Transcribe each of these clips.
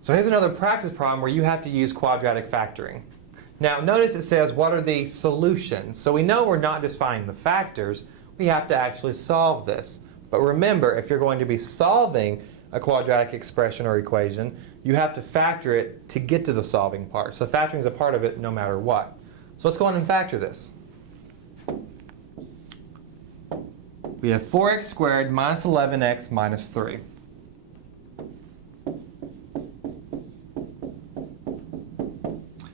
So here's another practice problem where you have to use quadratic factoring. Now notice it says what are the solutions. So we know we're not just finding the factors, we have to actually solve this. But remember, if you're going to be solving a quadratic expression or equation, you have to factor it to get to the solving part. So factoring is a part of it no matter what. So let's go on and factor this. We have 4x squared minus 11x minus 3.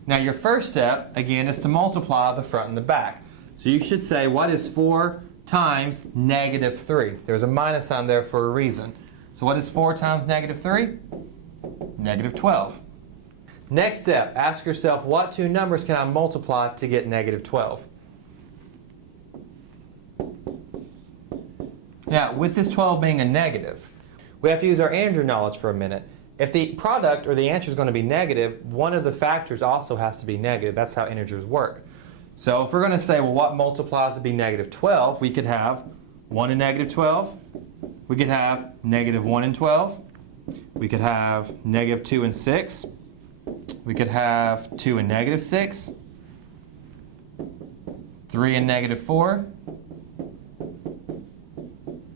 Now your first step, again, is to multiply the front and the back. So you should say, what is 4 times negative 3? There's a minus sign there for a reason. So what is 4 times negative 3? Negative 12. Next step, ask yourself, what two numbers can I multiply to get negative 12? Now, with this 12 being a negative, we have to use our integer knowledge for a minute. If the product or the answer is going to be negative, one of the factors also has to be negative. That's how integers work. So if we're going to say, well, what multiplies to be negative 12, we could have 1 and negative 12. We could have negative 1 and 12. We could have negative 2 and 6. We could have 2 and negative 6. 3 and negative 4.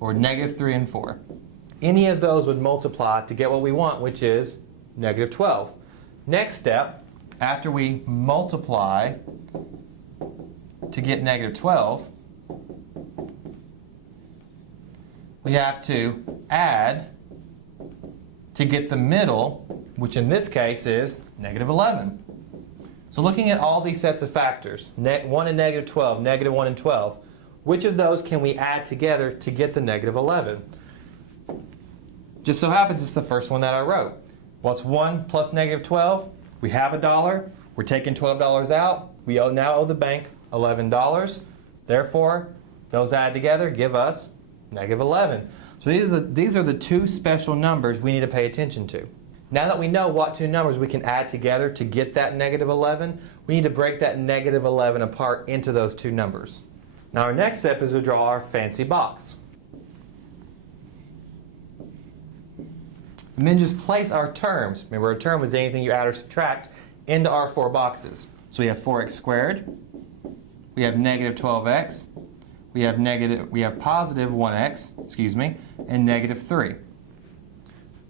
Or negative 3 and 4. Any of those would multiply to get what we want, which is negative 12. Next step, after we multiply to get negative 12, we have to add to get the middle, which in this case is negative 11. So looking at all these sets of factors, 1 and negative 12, negative 1 and 12, which of those can we add together to get the negative 11? Just so happens it's the first one that I wrote. What's 1 plus negative 12? We have $1. We're taking $12 out. We now owe the bank $11. Therefore, those added together give us negative 11. So these are the two special numbers we need to pay attention to. Now that we know what two numbers we can add together to get that negative 11, we need to break that negative 11 apart into those two numbers. Now our next step is to draw our fancy box. And then just place our terms. Remember, a term is anything you add or subtract into our four boxes. So we have 4x squared, we have negative 12x, we have positive 1x, and negative 3.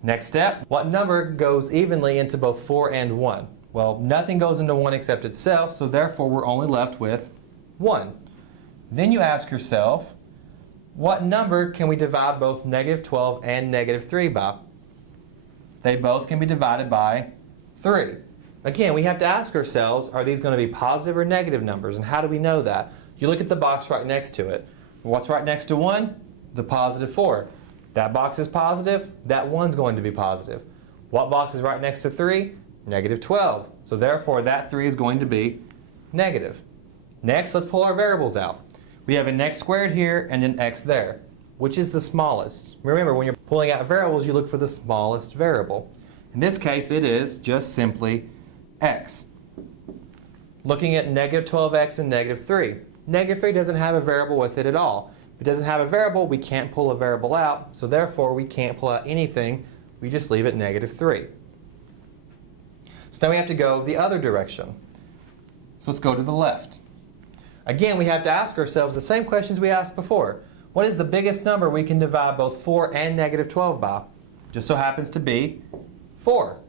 Next step, what number goes evenly into both 4 and 1? Well, nothing goes into 1 except itself, so therefore we're only left with 1. Then you ask yourself, what number can we divide both negative 12 and negative 3 by? They both can be divided by 3. Again, we have to ask ourselves, are these going to be positive or negative numbers? And how do we know that? You look at the box right next to it. What's right next to 1? The positive 4. That box is positive, that 1's going to be positive. What box is right next to 3? Negative 12. So therefore, that 3 is going to be negative. Next, let's pull our variables out. We have an x squared here and an x there. Which is the smallest? Remember, when you're pulling out variables, you look for the smallest variable. In this case, it is just simply x. Looking at negative 12x and negative 3. Negative 3 doesn't have a variable with it at all. If it doesn't have a variable, we can't pull a variable out, so therefore we can't pull out anything. We just leave it negative 3. So now we have to go the other direction. So let's go to the left. Again, we have to ask ourselves the same questions we asked before. What is the biggest number we can divide both 4 and negative 12 by? Just so happens to be 4.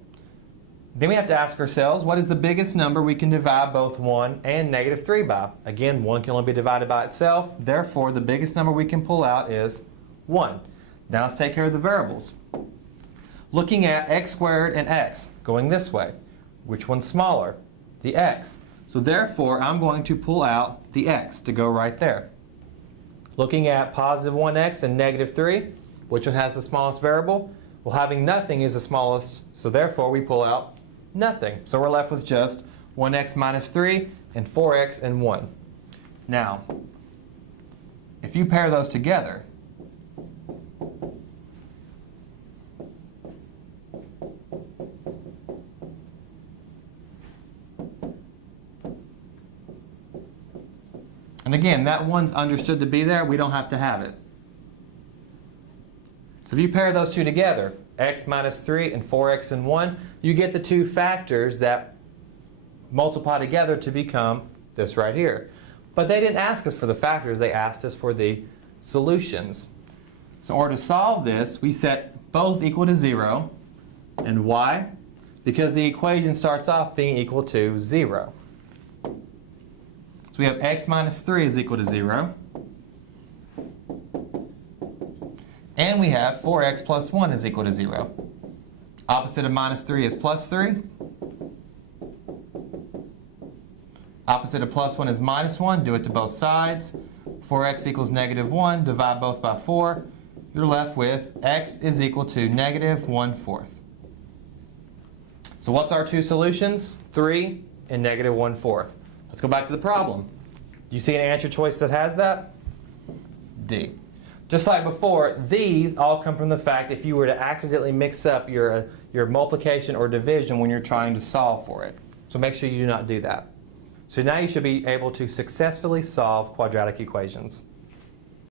Then we have to ask ourselves, what is the biggest number we can divide both 1 and negative 3 by? Again, 1 can only be divided by itself. Therefore, the biggest number we can pull out is 1. Now let's take care of the variables. Looking at x squared and x, going this way. Which one's smaller? The x. So therefore, I'm going to pull out the x to go right there. Looking at positive 1x and negative 3, which one has the smallest variable? Well, having nothing is the smallest, so therefore we pull out nothing. So we're left with just 1x minus 3 and 4x and 1. Now, if you pair those together, and again, that 1's understood to be there. We don't have to have it. So if you pair those two together, x minus 3 and 4x and 1, you get the two factors that multiply together to become this right here. But they didn't ask us for the factors, they asked us for the solutions. So in order to solve this, we set both equal to 0. And why? Because the equation starts off being equal to 0. So we have x minus 3 is equal to 0. And we have 4x plus 1 is equal to 0. Opposite of minus 3 is plus 3. Opposite of plus 1 is minus 1. Do it to both sides. 4x equals negative 1. Divide both by 4. You're left with x is equal to negative 1/4. So what's our two solutions? 3 and negative 1/4. Let's go back to the problem. Do you see an answer choice that has that? D. Just like before, these all come from the fact if you were to accidentally mix up your multiplication or division when you're trying to solve for it. So make sure you do not do that. So now you should be able to successfully solve quadratic equations.